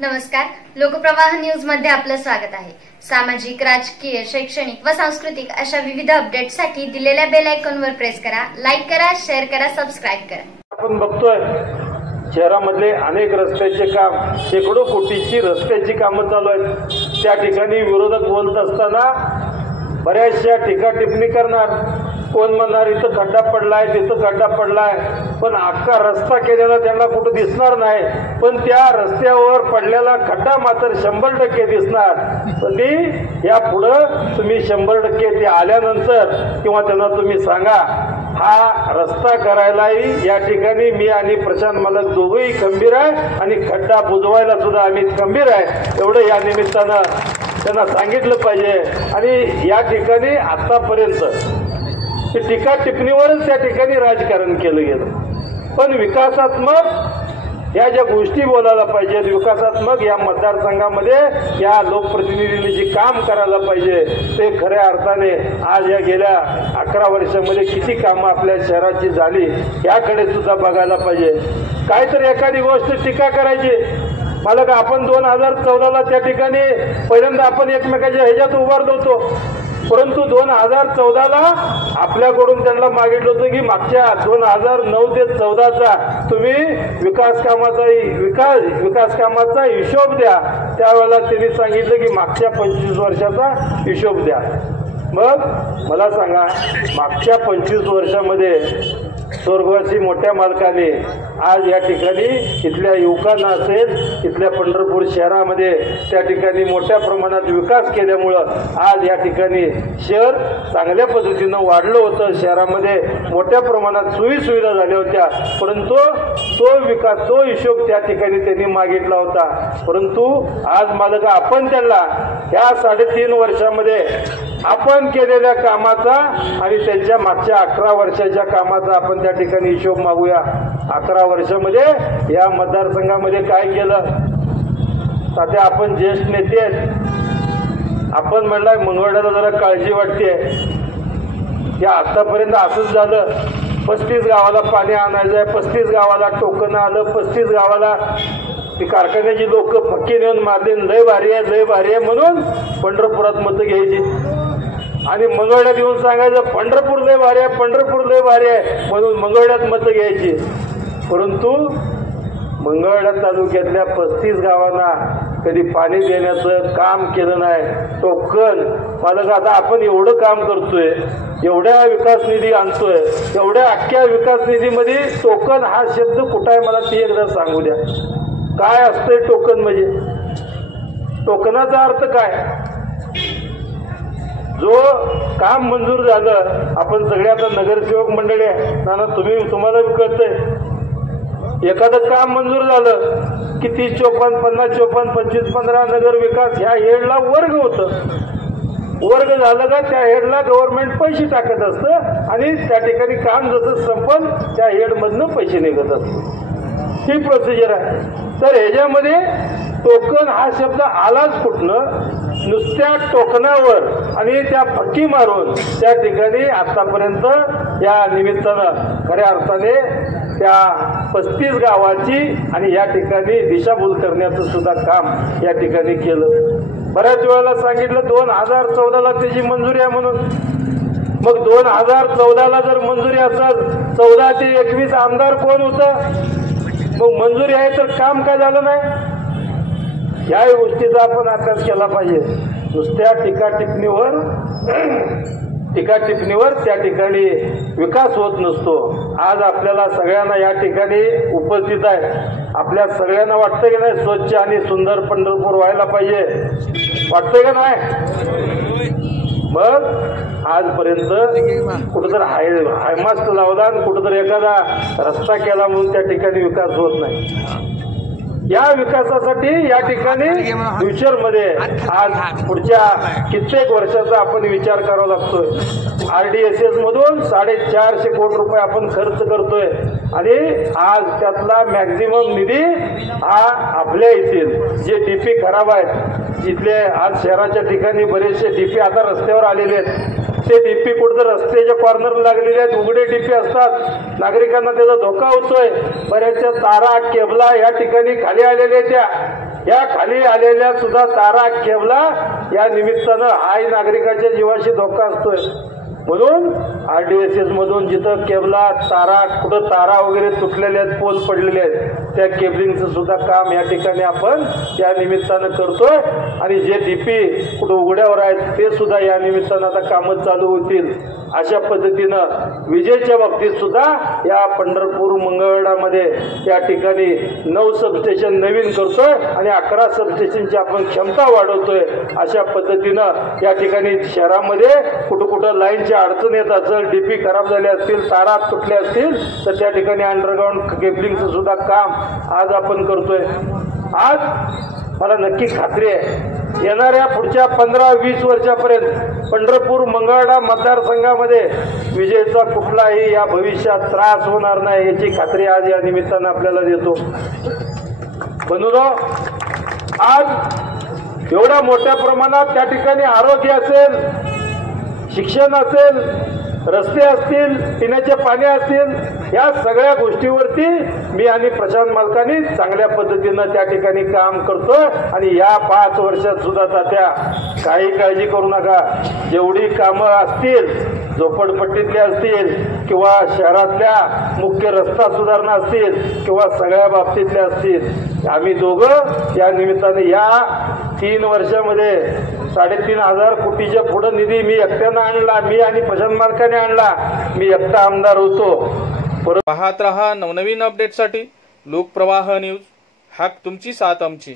नमस्कार, लोकप्रवाह न्यूज मध्ये आपलं स्वागत आहे। सामाजिक, राजकीय, शैक्षणिक व सांस्कृतिक अशा विविध अपडेट्ससाठी दिलेल्या बेल आयकॉनवर प्रेस करा, लाईक करा, शेअर करा, सबस्क्राइब करा। आपण बघतोय शहरामधले अनेक रस्त्याचे काम, शेकडो कोटीची रस्त्याची कामं चालू आहेत। त्या ठिकाणी विरोधक बोलत असताना बऱ्याचशा टीका टिप्पणी करणार, कोण म्हणणार इथं खड्डा पडलाय, तिथं खड्डा पडलाय, पण अख्खा रस्ता केलेला त्यांना कुठं दिसणार नाही, पण त्या रस्त्यावर पडलेला खड्डा मात्र 100% दिसणार। पण ती या पुढं तुम्ही 100% ते आल्यानंतर किंवा त्यांना तुम्ही सांगा, हा रस्ता करायलाही या ठिकाणी मी आणि प्रशांत मालक दोघंही खंबीर आहे आणि खड्डा बुजवायला सुद्धा आम्ही खंबीर आहे, एवढं या निमित्तानं त्यांना सांगितलं पाहिजे। आणि या ठिकाणी आतापर्यंत टीका टिप्पणीवरच त्या ठिकाणी राजकारण केलं गेलं, पण विकासात्मक या ज्या गोष्टी बोलायला पाहिजेत, विकासात्मक या मतदारसंघामध्ये या लोकप्रतिनिधींनी जे काम करायला पाहिजे ते खऱ्या अर्थाने आज या गेल्या 11 वर्षामध्ये किती कामं आपल्या शहराची झाली याकडे सुद्धा बघायला पाहिजे। काहीतरी एखादी गोष्ट टीका करायची, मला का आपण 2014ला त्या ठिकाणी पहिल्यांदा आपण एकमेकाच्या ह्याच्यात उभारलो होतो, परंतु 2014ला आपल्याकडून त्यांना मागितलं होतं की मागच्या 2009 ते 14चा तुम्ही विकास कामाचा हिशोब द्या। त्यावेळेला त्यांनी सांगितलं की मागच्या 25 वर्षाचा हिशोब द्या। मग मला सांगा, मागच्या 25 वर्षामध्ये स्वर्गवासी मोठ्या मालकाने आज या ठिकाणी इथल्या युवकांना असेल, इथल्या पंढरपूर शहरामध्ये त्या ठिकाणी मोठ्या प्रमाणात विकास केल्यामुळं आज या ठिकाणी शहर चांगल्या पद्धतीनं वाढलं होतं, शहरामध्ये मोठ्या प्रमाणात सोयीसुविधा झाल्या होत्या, परंतु तो विकास, तो हिशोब त्या ठिकाणी त्यांनी मागितला होता। परंतु आज मालक आपण त्यांना या 3.5 वर्षामध्ये आपण केलेल्या कामाचा आणि त्यांच्या मागच्या 11 वर्षाच्या कामाचा आपण त्या ठिकाणी हिशोब मागूया। 11 वर्षामध्ये या मतदारसंघामध्ये काय केलं? सध्या आपण ज्येष्ठ नेते आहेत, आपण म्हणलाय मंगळवेढ्याला जरा काळजी वाटते, या आतापर्यंत असंच झालं, 35 गावाला पाणी आणायचं आहे, 35 गावाला टोकन आलं, 35 गावाला ती कारखान्याची लोक फक्की नेऊन मारले, लय भारी आहे, लय भारी आहे म्हणून पंढरपुरात मतं घ्यायची आणि मंगळवेढ्यात येऊन सांगायचं पंढरपूर लय भारी आहे, पंढरपूर लय भारी आहे म्हणून मंगळवेढ्यात मतं घ्यायची। परंतु मंगळवेढा तालुक्यातल्या 35 गावांना कधी पाणी देण्याचं काम केलं नाही। टोकन मालक, आता आपण एवढं काम करतोय, एवढ्या विकास निधी आणतोय, एवढ्या अख्ख्या विकास निधीमध्ये टोकन हा शब्द कुठं आहे मला ती एकदा सांगू द्या। काय असतंय टोकन? म्हणजे टोकनाचा अर्थ काय? जो काम मंजूर झालं, आपण सगळे आता नगरसेवक मंडळी आहे ना, तुम्हाला कळतंय, एखादं काम मंजूर झालं की 30, 54, 50, 54, 25, 15 नगर विकास ह्या हेडला वर्ग होतं, वर्ग झालं का त्या हेडला गव्हर्नमेंट पैसे टाकत असतं आणि त्या ठिकाणी काम जसं संपल त्या हेडमधनं पैसे निघत असतं, ही प्रोसिजर आहे। तर ह्याच्यामध्ये टोकन हा शब्द आलाच कुठनं? नुसत्या टोकनावर आणि त्या फक्की मारून त्या ठिकाणी आतापर्यंत या निमित्तानं खऱ्या अर्थाने त्या 35 गावाची आणि या ठिकाणी दिशाभूल करण्याचं सुद्धा काम या ठिकाणी केलं। बऱ्याच वेळेला सांगितलं 2014ला त्याची मंजुरी आहे म्हणून, मग 2014ला जर मंजुरी असेल, 14 ते 21 आमदार कोण होतं? मग मंजुरी आहे तर काम काय झालं नाही? या गोष्टीचा आपण अभ्यास केला पाहिजे। नुसत्या टीका टिप्पणीवर त्या ठिकाणी विकास होत नसतो। आज आपल्याला सगळ्यांना या ठिकाणी उपस्थित आहे, आपल्या सगळ्यांना वाटतं की नाही स्वच्छ आणि सुंदर पंढरपूर व्हायला पाहिजे, वाटतंय का नाही? मग आजपर्यंत कुठंतरी हायमास्ट लावला आणि कुठंतरी एखादा रस्ता केला म्हणून त्या ठिकाणी विकास होत नाही। या विकासासाठी या ठिकाणी फ्युचरमध्ये आज पुढच्या कित्येक वर्षाचा आपण विचार करावा लागतोय। RDSS मधून 450 कोटी रुपये आपण खर्च करतोय आणि आज त्यातला मॅक्झिमम निधी हा आपल्या येथील जे DP खराब आहेत, इथले आज शहराच्या ठिकाणी बरेचसे DP आता रस्त्यावर आलेले आहेत, ते डीपी कुठं रस्त्याच्या कॉर्नर लागलेले आहेत, उघडे डीपी असतात, नागरिकांना त्याचा धोका होतोय. बऱ्याचशा तारा केबला या ठिकाणी खाली आलेल्या या खाली आलेल्या सुद्धा तारा केबला या निमित्तानं हाही नागरिकाच्या जीवाशी धोका असतोय. म्हणून RDSS मधून जिथं केबला तारा कुठं तारा वगैरे तुटलेल्या आहेत, पोल पडलेले आहेत, त्या केबलिंगचं सुद्धा काम या ठिकाणी आपण या निमित्तानं करतोय. आणि जे डीपी कुठं उघड्यावर आहेत ते सुद्धा या निमित्तानं आता कामं चालू होतील. अशा पद्धतीनं विजेच्या बाबतीत सुद्धा या पंढरपूर मंगळवेढामध्ये या ठिकाणी 9 सबस्टेशन नवीन करतोय आणि 11 सबस्टेशनची आपण क्षमता वाढवतोय. अशा पद्धतीनं या ठिकाणी शहरामध्ये कुठं कुठं लाईनची अडचण येत असेल, डीपी खराब झाले असतील, तारा तुटल्या असतील तर त्या ठिकाणी अंडरग्राऊंड केबलिंगचं सुद्धा काम आज आपण करतोय. आज मला नक्की खात्री आहे येणाऱ्या पुढच्या 15-20 वर्षापर्यंत पंढरपूर मंगळवेढा मतदारसंघामध्ये विजेचा कुठलाही या भविष्यात त्रास होणार नाही याची खात्री आज या निमित्तानं आपल्याला देतो. बंधूंनो, आज एवढ्या मोठ्या प्रमाणात त्या ठिकाणी आरोग्य असेल, शिक्षण असेल, रस्ते असतील, पिण्याचे पाणी असतील, या सगळ्या गोष्टीवरती मी आणि प्रशांत मालकांनी चांगल्या पद्धतीनं त्या ठिकाणी काम करतोय. आणि या 5 वर्षात सुद्धा तात्या काही काळजी करू नका, जेवढी कामं असतील, झोपडपट्टीतल्या असतील किंवा शहरातल्या मुख्य रस्ता सुधारणा असतील किंवा सगळ्या बाबतीतल्या असतील, आम्ही दोघं या निमित्ताने या 3 वर्षामध्ये 3,500 कोटीच्या पुढं निधी मी एकट्यानं आणला, मी आणि प्रशांत मालकाने आणला, मी एकटा आमदार होतो. पाहत रहा नवनवीन अपडेटसाठी लोकप्रवाह न्यूज. हाक तुमची साथ आमची.